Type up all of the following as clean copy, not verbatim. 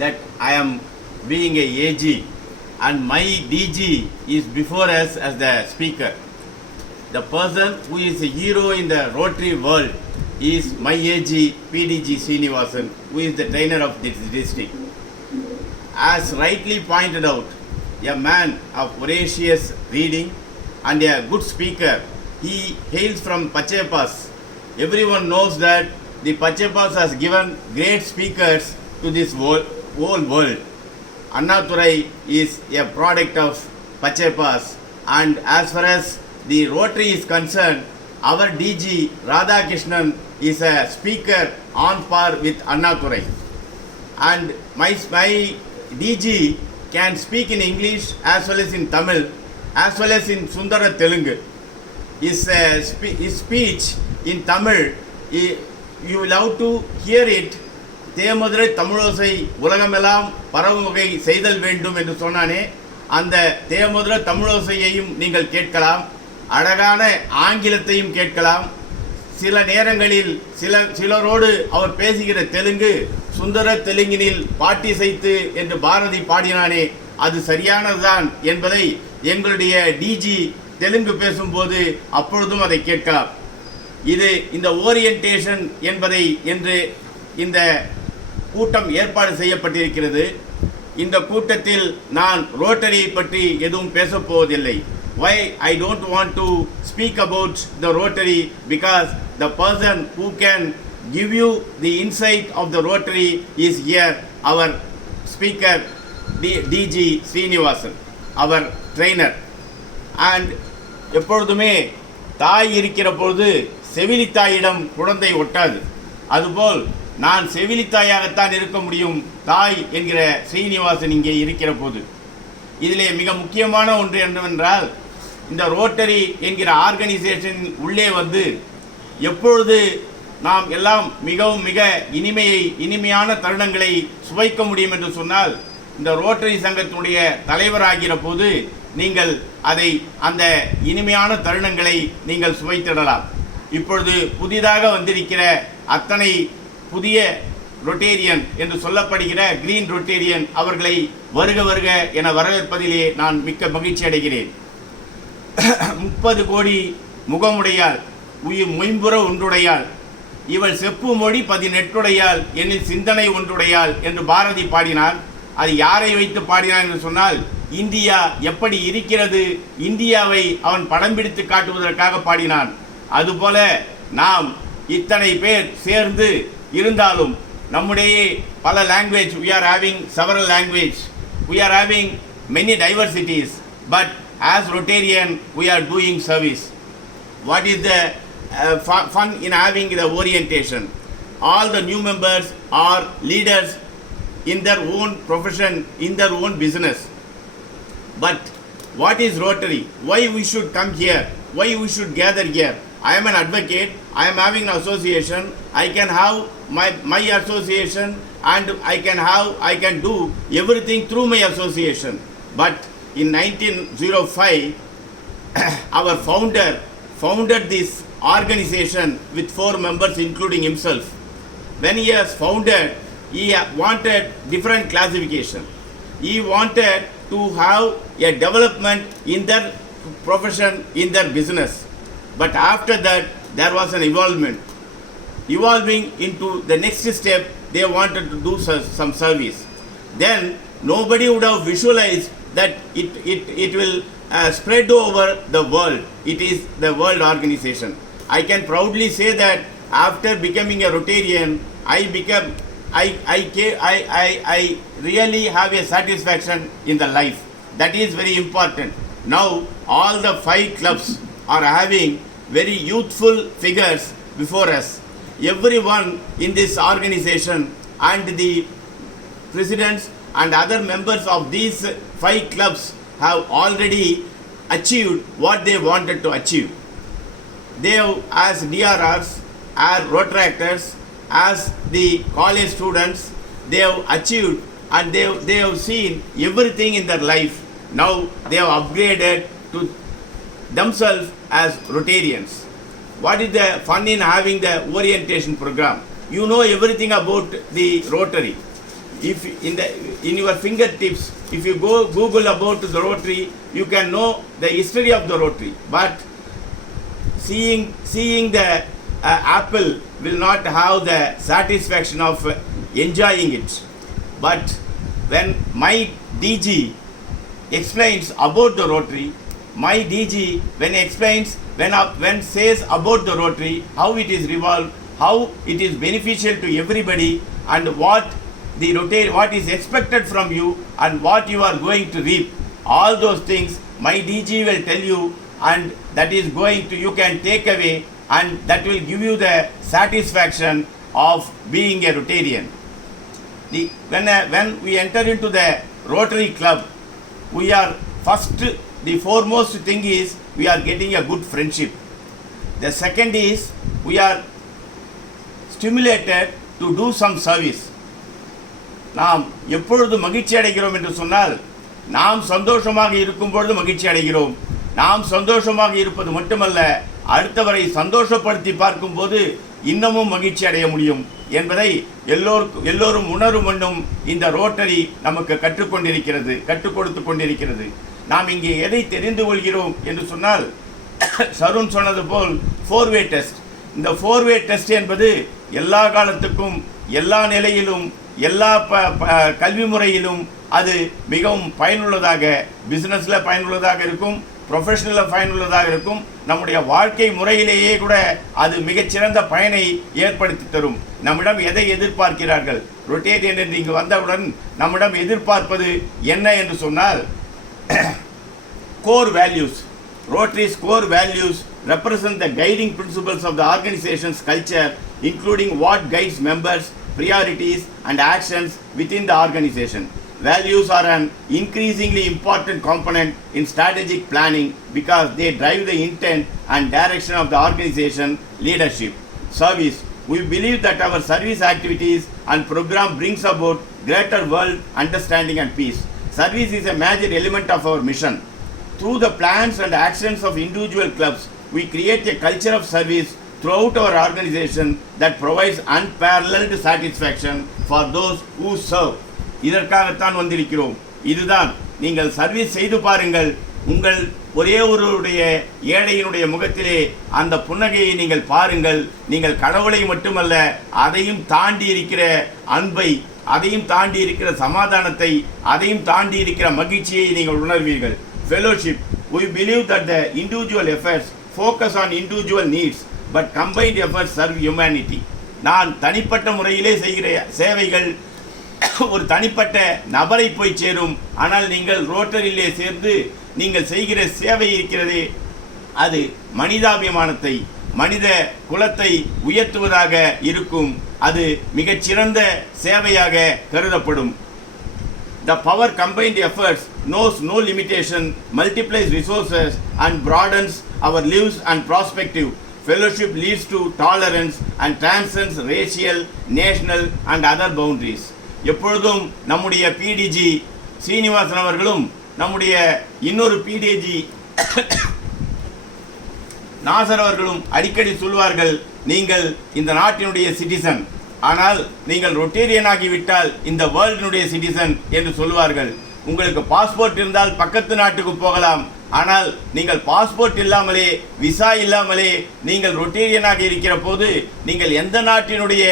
that I am being a AG and my DG is before us as the speaker. The person who is a hero in the Rotary world is my AG PDG Srinivasan, who is the trainer of this district. As rightly pointed out, a man of voracious reading and a good speaker. He hails from Pachepas. Everyone knows that the Pachepas has given great speakers to this whole world. Annadurai is a product of Pachepas, and as far as the Rotary is concerned, our DG Radhakrishnan is a speaker on par with Annadurai. And my DG can speak in English as well as in Tamil as well as in Sundara Telugu. His speech in Tamil, you will have to hear it. தேமதுரை தமிழோசை உலகமெல்லாம் பரவும் வகை செய்தல் வேண்டும் என்று சொன்னானே, அந்த தேமதுரை தமிழோசையையும் நீங்கள் கேட்கலாம். அழகான ஆங்கிலத்தையும் கேட்கலாம். சில நேரங்களில் சிலரோடு அவர் பேசுகிற தெலுங்கு சுந்தர தெலுங்கினில் பாட்டி செய்து என்று பாரதி பாடினானே, அது சரியானதுதான் என்பதை எங்களுடைய டிஜி தெலுங்கு பேசும்போது அப்பொழுதும் அதை கேட்கலாம். இது இந்த ஓரியன்டேஷன் என்பதை என்று இந்த கூட்டம் ஏற்பாடு செய்யப்பட்டிருக்கிறது. இந்த கூட்டத்தில் நான் ரோட்டரியை பற்றி எதுவும் பேசப் போவதில்லை. Why I don't want to speak about the Rotary, because the person who can give you the insight of the Rotary is here, our speaker DG Srinivasan, our trainer. And எப்பொழுதுமே தாய் இருக்கிற பொழுது செவிலித்தாயிடம் குழந்தை ஒட்டாது. அதுபோல் நான் செவிலித்தாயாகத்தான் இருக்க முடியும் தாய் என்கிற ஸ்ரீனிவாசன் இங்கே இருக்கிற போது. இதிலே மிக முக்கியமான ஒன்று என்னவென்றால், இந்த ரோட்டரி என்கிற ஆர்கனைசேஷன் உள்ளே வந்து எப்பொழுது நாம் எல்லாம் மிகவும் மிக இனிமையான தருணங்களை சுவைக்க முடியும் என்று சொன்னால், இந்த ரோட்டரி சங்கத்தினுடைய தலைவராகிற போது நீங்கள் அந்த இனிமையான தருணங்களை நீங்கள் சுவைத்திடலாம். இப்பொழுது புதிதாக வந்திருக்கிற அத்தனை புதிய ரொட்டேரியன் என்று சொல்லப்படுகிற கிரீன் ரொட்டேரியன் அவர்களை வருக வருக என வரவேற்பதிலே நான் மிக்க மகிழ்ச்சி அடைகிறேன். 30 கோடி முகமுடையாள் உயிர் மொயம்புற ஒன்றுடையாள், இவள் செப்பு மொழி 18 என்னில் சிந்தனை ஒன்றுடையாள் என்று பாரதி பாடினார். அது யாரை வைத்து பாடினார் என்று சொன்னால், இந்தியா எப்படி இருக்கிறது, இந்தியாவை அவன் படம் பிடித்து காட்டுவதற்காக பாடினான். அதுபோல நாம் இத்தனை பேர் சேர்ந்து இருந்தாலும் நம்முடைய பல language, we are having several language, we are having many diversities, but as Rotarian we are doing service. What is the fun in having the orientation? All the new members are leaders in their own profession, in their own business. But what is Rotary? Why we should come here? Why we should gather here? I am an advocate. I am having an association. I can have my association, and I can do everything through my association. But in 1905, our founder founded this organization with 4 members, including himself. When he has founded, he wanted different classification. He wanted to have a development in their profession, in their business. But after that, there was an evolving into the next step. They wanted to do some service. Then nobody would have visualized that it will spread over the world. It is the world organization. I can proudly say that after becoming a Rotarian, I really have a satisfaction in the life. That is very important. Now all the 5 clubs are having very youthful figures before us. Everyone in this organization and the presidents and other members of these 5 clubs have already achieved what they wanted to achieve. They have, as DRRs, as Rotaractors, as the college students, they have achieved and they have seen everything in their life. Now they have upgraded to themselves as Rotarians. What is the fun in having the orientation program? You know everything about the Rotary. if in your fingertips, if you go Google about the Rotary, you can know the history of the Rotary. But seeing the apple will not have the satisfaction of enjoying it. But when my DG explains about the Rotary, my DG when says about the Rotary, how it is revolved, how it is beneficial to everybody, and what is expected from you and what you are going to reap, all those things my DG will tell you, and that is going to, you can take away, and that will give you the satisfaction of being a Rotarian. When we enter into the Rotary Club, we are first, the foremost thing is we are getting a good friendship. The second is we are stimulated to do some service. நாம் எப்பொழுது மகிழ்ச்சி அடைகிறோம் என்று சொன்னால், நாம் சந்தோஷமாக இருக்கும் பொழுது மகிழ்ச்சி அடைகிறோம். நாம் சந்தோஷமாக இருப்பது மட்டுமல்ல, அடுத்தவரை சந்தோஷப்படுத்தி பார்க்கும்போது இன்னமும் மகிழ்ச்சி அடைய முடியும் என்பதை எல்லோரும் உணரும் வண்ணம் இந்த ரோட்டரி நமக்கு கற்றுக் கொடுத்து கொண்டிருக்கிறது. நாம் இங்கே எதை தெரிந்து கொள்கிறோம் என்று சொன்னால், சருண் சொன்னது போல் 4-way டெஸ்ட். இந்த 4-way டெஸ்ட் என்பது எல்லா காலத்துக்கும், எல்லா நிலையிலும், எல்லா கல்வி முறையிலும் அது மிகவும் பயனுள்ளதாக, பிஸ்னஸில் பயனுள்ளதாக இருக்கும், ப்ரொஃபஷனலில் பயனுள்ளதாக இருக்கும், நம்முடைய வாழ்க்கை முறையிலேயே கூட அது மிகச்சிறந்த பயனை ஏற்படுத்தி தரும். நம்மிடம் எதை எதிர்பார்க்கிறார்கள்? ரொட்டேரியன் என்று இங்கு வந்தவுடன் நம்மிடம் எதிர்பார்ப்பது என்ன என்று சொன்னால், core values. Rotary's core values represent the guiding principles of the organization's culture, including what guides members, priorities and actions within the organization. Values are an increasingly important component in strategic planning because they drive the intent and direction of the organization leadership. Service. We believe that our service activities and program brings about greater world understanding and peace. Service is a major element of our mission. Through the plans and actions of individual clubs, we create a culture of service throughout our organization that provides unparalleled satisfaction for those who serve. இதற்காகத்தான் வந்திருக்கிறோம். இதுதான், நீங்கள் service செய்து பாருங்கள். உங்கள் ஒரே ஒருவருடைய ஏழையினுடைய முகத்திலே அந்த புன்னகையை நீங்கள் பாருங்கள். நீங்கள் கடவுளை மட்டுமல்ல, அதையும் தாண்டி இருக்கிற அன்பை, அதையும் தாண்டி இருக்கிற சமாதானத்தை, அதையும் தாண்டி இருக்கிற மகிழ்ச்சியை நீங்கள் உணர்வீர்கள். Fellowship. We believe that the individual efforts focus on individual needs, but combined efforts serve humanity. நான் தனிப்பட்ட முறையிலே செய்கிற சேவைகள் ஒரு தனிப்பட்ட நபரை போய் சேரும். ஆனால் நீங்கள் ரோட்டரியிலே சேர்ந்து நீங்கள் செய்கிற சேவை இருக்கிறதே, அது மனிதாபிமானத்தை, மனித குலத்தை உயர்த்துவதாக இருக்கும். அது மிகச்சிறந்த சேவையாக கருதப்படும். The power combined efforts knows no limitation, multiplies resources and broadens our lives and perspective. Fellowship leads to tolerance and transcends racial, national and other boundaries. எப்பொழுதும் நம்முடைய பிடிஜி சீனிவாசன் அவர்களும் நம்முடைய இன்னொரு பிடிஜி நாசர் அவர்களும் அடிக்கடி சொல்வார்கள், நீங்கள் இந்த நாட்டினுடைய சிட்டிசன், ஆனால் நீங்கள் ரொட்டேரியன் ஆகிவிட்டால் இந்த வேர்ல்டினுடைய சிட்டிசன் என்று சொல்வார்கள். உங்களுக்கு பாஸ்போர்ட் இருந்தால் பக்கத்து நாட்டுக்கு போகலாம், ஆனால் நீங்கள் பாஸ்போர்ட் இல்லாமலே, விசா இல்லாமலே நீங்கள் ரொட்டேரியனாக இருக்கிற போது நீங்கள் எந்த நாட்டினுடைய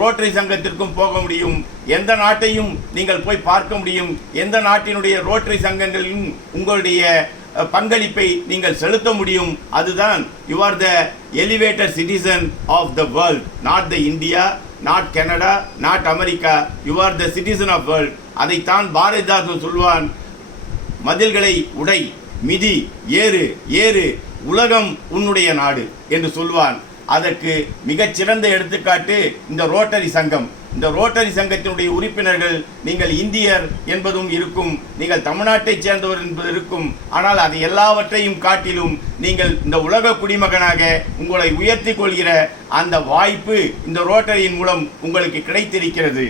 ரோட்டரி சங்கத்திற்கும் போக முடியும், எந்த நாட்டையும் நீங்கள் போய் பார்க்க முடியும், எந்த நாட்டினுடைய ரோட்டரி சங்கங்களிலும் உங்களுடைய பங்களிப்பை நீங்கள் செலுத்த முடியும். அதுதான் you are the elevated citizen of the world, not the India, not Canada, not America, you are the citizen of world. அதைத்தான் பாரதிதாசன் சொல்வான், மதில்களை உடை, மிதி, ஏறு ஏறு, உலகம் உன்னுடைய நாடு என்று சொல்வான். அதற்கு மிகச்சிறந்த எடுத்துக்காட்டு இந்த ரோட்டரி சங்கம். இந்த ரோட்டரி சங்கத்தினுடைய உறுப்பினர்கள் நீங்கள் இந்தியர் என்பதும் இருக்கும், நீங்கள் தமிழ்நாட்டைச் சேர்ந்தவர் என்பது இருக்கும். ஆனால் அது எல்லாவற்றையும் காட்டிலும் நீங்கள் இந்த உலக குடிமகனாக உங்களை உயர்த்தி கொள்கிற அந்த வாய்ப்பு இந்த ரோட்டரியின் மூலம் உங்களுக்கு கிடைத்திருக்கிறது.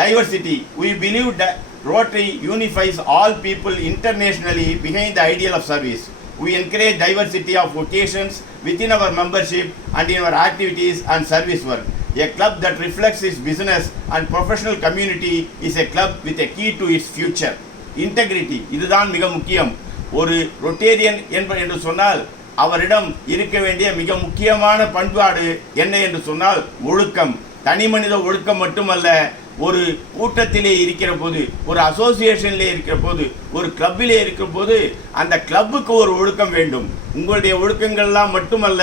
Diversity. We believe that Rotary unifies all people internationally behind the ideal of service. We encourage diversity of vocations within our membership and in our activities and service work. A club that reflects its business and professional community is a club with a key to its future. Integrity, இதுதான் மிக முக்கியம். ஒரு Rotarian என்று சொன்னால் அவரிடம் இருக்க வேண்டிய மிக முக்கியமான பண்பாடு என்ன என்று சொன்னால் ஒழுக்கம். தனி மனித ஒழுக்கம் மட்டுமல்ல, ஒரு கூட்டத்திலே இருக்கிற போது, ஒரு அசோசியேஷனிலே இருக்கிற போது, ஒரு கிளப்பிலே இருக்கிற போது அந்த கிளப்புக்கு ஒரு ஒழுக்கம் வேண்டும். உங்களுடைய ஒழுக்கங்கள்லாம் மட்டுமல்ல,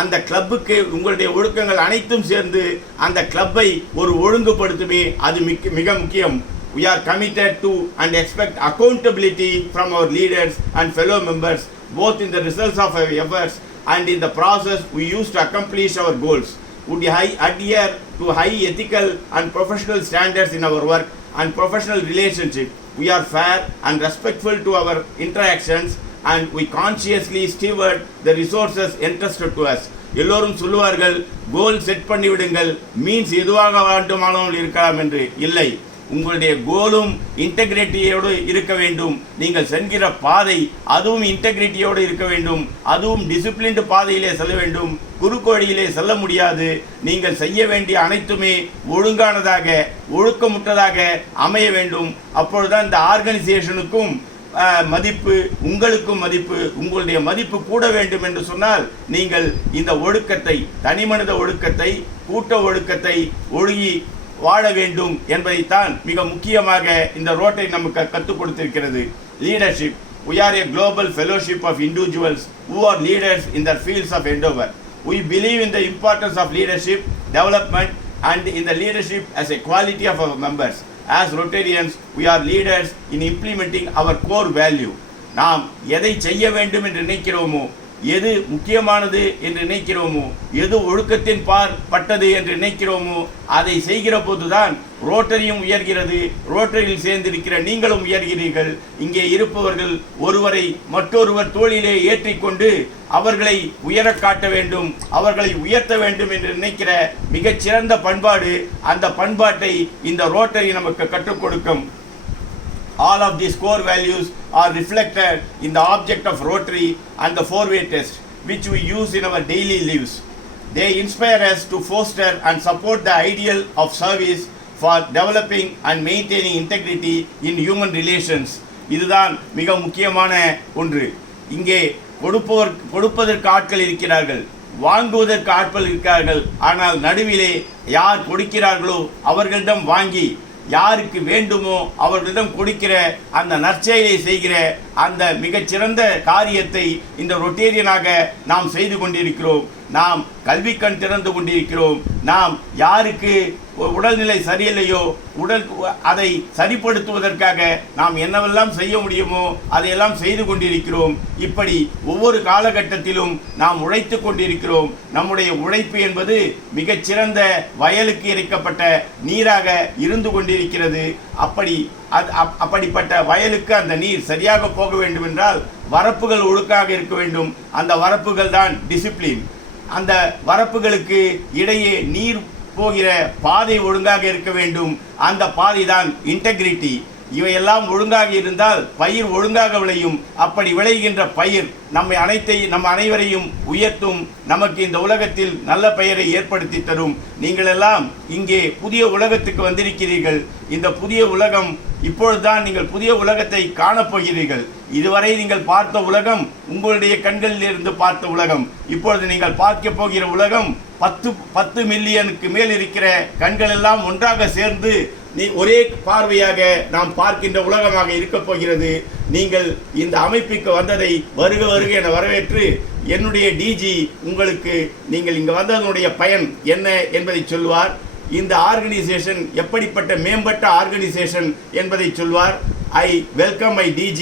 அந்த கிளப்புக்கு உங்களுடைய ஒழுக்கங்கள் அனைத்தும் சேர்ந்து அந்த கிளப்பை ஒரு ஒழுங்குபடுத்துமே, அது மிக முக்கியம். We are committed to and expect accountability from our leaders and fellow members, both in the results of our efforts and in the process we use to accomplish our goals. Would adhere to high ethical and professional standards in our work and professional relationship. We are fair and respectful to our interactions and we consciously steward the resources entrusted to us. எல்லோரும் சொல்லுவார்கள், goal set பண்ணிவிடுங்கள், means எதுவாக வேண்டுமானாலும் இருக்கலாம் என்று. இல்லை, உங்களுடைய கோலும் இன்டெகிரிட்டியோடு இருக்க வேண்டும். நீங்கள் செல்கிற பாதை அதுவும் இன்டெகிரிட்டியோடு இருக்க வேண்டும். அதுவும் டிசிப்ளின்டு பாதையிலே செல்ல வேண்டும். குறுக்கு வழியிலே செல்ல முடியாது. நீங்கள் செய்ய வேண்டிய அனைத்துமே ஒழுங்கானதாக, ஒழுக்கமுற்றதாக அமைய வேண்டும். அப்பொழுதுதான் இந்த ஆர்கனைசேஷனுக்கும் மதிப்பு, உங்களுக்கும் மதிப்பு. உங்களுடைய மதிப்பு கூட வேண்டும் என்று சொன்னால் நீங்கள் இந்த ஒழுக்கத்தை, தனிமனித ஒழுக்கத்தை, கூட்ட ஒழுக்கத்தை ஒழுகி வாழ வேண்டும் என்பதைத்தான் மிக முக்கியமாக இந்த ரோட்டை நமக்கு கற்றுக் கொடுத்திருக்கிறது. Leadership. We are a global fellowship of individuals who are leaders in their fields of endeavor. We believe in the importance of leadership, development and in the leadership as a quality of our members. As Rotarians, we are leaders in implementing our core value. நாம் எதை செய்ய வேண்டும் என்று நினைக்கிறோமோ, எது முக்கியமானது என்று நினைக்கிறோமோ, எது ஒழுக்கத்தின் பட்டது என்று நினைக்கிறோமோ, அதை செய்கிற போதுதான் ரோட்டரியும் உயர்கிறது. ரோட்டரியில் சேர்ந்திருக்கிற நீங்களும் உயர்கிறீர்கள். இங்கே இருப்பவர்கள் ஒருவரை மற்றொருவர் தோளிலே ஏற்றிக்கொண்டு அவர்களை உயர காட்ட வேண்டும், அவர்களை உயர்த்த வேண்டும் என்று நினைக்கிற மிகச்சிறந்த பண்பாடு. அந்த பண்பாட்டை இந்த ரோட்டரி நமக்கு கற்றுக் கொடுக்கும். All of these core values are reflected in the object of Rotary and the four-way test, which we use in our daily lives. They inspire us to foster and support the ideal of service for developing and maintaining integrity in human relations. இதுதான் மிக முக்கியமான ஒன்று. இங்கே கொடுப்பதற்கு ஆட்கள் இருக்கிறார்கள், வாங்குவதற்கு ஆட்கள் இருக்கிறார்கள். ஆனால் நடுவிலே யார் கொடுக்கிறார்களோ அவர்களிடம் வாங்கி, யாருக்கு வேண்டுமோ அவர்களிடம் கொடுக்கிற அந்த நற்செயலை செய்கிற அந்த மிகச்சிறந்த காரியத்தை இந்த ரொட்டேரியனாக நாம் செய்து கொண்டிருக்கிறோம். நாம் கல்வி கண் திறந்து கொண்டிருக்கிறோம். நாம் யாருக்கு உடல்நிலை சரியில்லையோ அதை சரிப்படுத்துவதற்காக நாம் என்னவெல்லாம் செய்ய முடியுமோ அதையெல்லாம் செய்து கொண்டிருக்கிறோம். இப்படி ஒவ்வொரு காலகட்டத்திலும் நாம் உழைத்து கொண்டிருக்கிறோம். நம்முடைய உழைப்பு என்பது மிகச்சிறந்த வயலுக்கு இறைக்கப்பட்ட நீராக இருந்து கொண்டிருக்கிறது. அப்படிப்பட்ட வயலுக்கு அந்த நீர் சரியாக போக வேண்டும் என்றால் வரப்புகள் ஒழுக்காக இருக்க வேண்டும். அந்த வரப்புகள் தான் டிசிப்ளின். அந்த வரப்புகளுக்கு இடையே நீர் போகிற பாதை ஒழுங்காக இருக்க வேண்டும். அந்த பாதை தான் இன்டெகிரிட்டி. இவையெல்லாம் ஒழுங்காக இருந்தால் பயிர் ஒழுங்காக விளையும். அப்படி விளைகின்ற பயிர் நம்ம அனைவரையும் உயர்த்தும். நமக்கு இந்த உலகத்தில் நல்ல பெயரை ஏற்படுத்தி தரும். நீங்கள் எல்லாம் இங்கே புதிய உலகத்துக்கு வந்திருக்கிறீர்கள். இந்த புதிய உலகம் இப்பொழுதுதான் நீங்கள் புதிய உலகத்தை காணப்போகிறீர்கள். இதுவரை நீங்கள் பார்த்த உலகம் உங்களுடைய கண்களில் இருந்து பார்த்த உலகம். இப்பொழுது நீங்கள் பார்க்க போகிற உலகம் 10 மில்லியனுக்கு மேல் இருக்கிற கண்கள் எல்லாம் ஒன்றாக சேர்ந்து ஒரே பார்வையாக நாம் பார்க்கின்ற உலகமாக இருக்க போகிறது. நீங்கள் இந்த அமைப்புக்கு வந்ததை வருக வருக என வரவேற்று என்னுடைய டிஜி உங்களுக்கு நீங்கள் இங்கு வந்ததனுடைய பயன் என்ன என்பதை சொல்வார். இந்த ஆர்கனைசேஷன் எப்படிப்பட்ட மேம்பட்ட ஆர்கனைசேஷன் என்பதை சொல்வார். I welcome my DG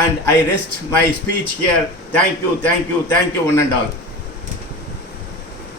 and I rest my speech here. Thank you one and all.